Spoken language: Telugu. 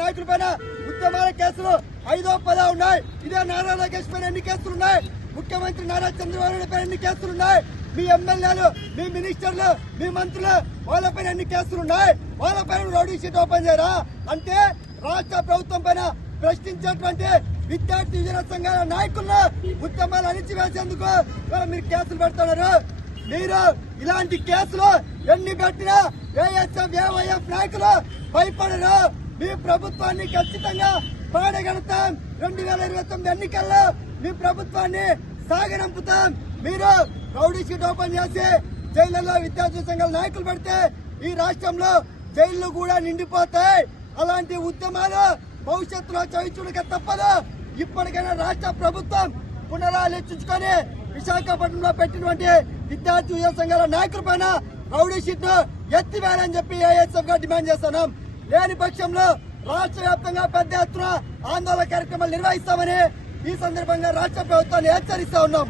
నాయకులపైన ఉద్యమాల కేసులు 5వ 10వ ఉన్నాయి. ఇదే నారా లోకేష్ పైన ఎన్ని కేసులు ఉన్నాయి? ముఖ్యమంత్రి నారా చంద్రబాబు నాయుడు పైన ఎన్ని కేసులు ఉన్నాయి? మీ ఎమ్మెల్యేలు, మీ మినిస్టర్లు, మీ మంత్రులు వాళ్ళపైన ఎన్ని కేసులు ఉన్నాయి? వాళ్ళపైన రౌడీ షీట్ ఓపెన్ చేయరా? అంటే రాష్ట్ర ప్రభుత్వం పైన ప్రశ్నించేటువంటి విద్యార్థి యువజన సంఘాల నాయకులను ఉద్యమాలు అణిచివేసేందుకు మీరు కేసులు పెడుతున్నారు. మీరు ఇలాంటి కేసులు ఎన్ని పెట్టినా ఏఎస్ఎఫ్ ఏవైఎఫ్ నాయకులు భయపడరు. మీ ప్రభుత్వాన్ని ఖచ్చితంగా పాడగలుగుతాం. 2029 ఎన్నికల్లో మీ ప్రభుత్వాన్ని సాగనంపుతాం. మీరు రౌడీ షీట్ ఓపెన్ చేసి జైళ్లలో విద్యార్థి సంఘాల నాయకులు పెడితే ఈ రాష్ట్రంలో జైళ్లు కూడా నిండిపోతాయి. అలాంటి ఉద్యమాలు భవిష్యత్తులో చవిచూడక తప్పదు. ఇప్పటికైనా రాష్ట్ర ప్రభుత్వం పునరాలోచించుకొని విశాఖపట్నంలో పెట్టినటువంటి విద్యార్థి యువ సంఘాల నాయకుల పైన రౌడీ షీట్ ఎత్తివేయాలని చెప్పి ఏఎస్ఎఫ్ గా డిమాండ్ చేస్తున్నాం. లేని పక్షంలో రాష్ట్ర వ్యాప్తంగా పెద్ద ఎత్తున ఆందోళన కార్యక్రమాలు నిర్వహిస్తామని ఈ సందర్భంగా రాష్ట్ర ప్రభుత్వాన్ని హెచ్చరిస్తా ఉన్నాం.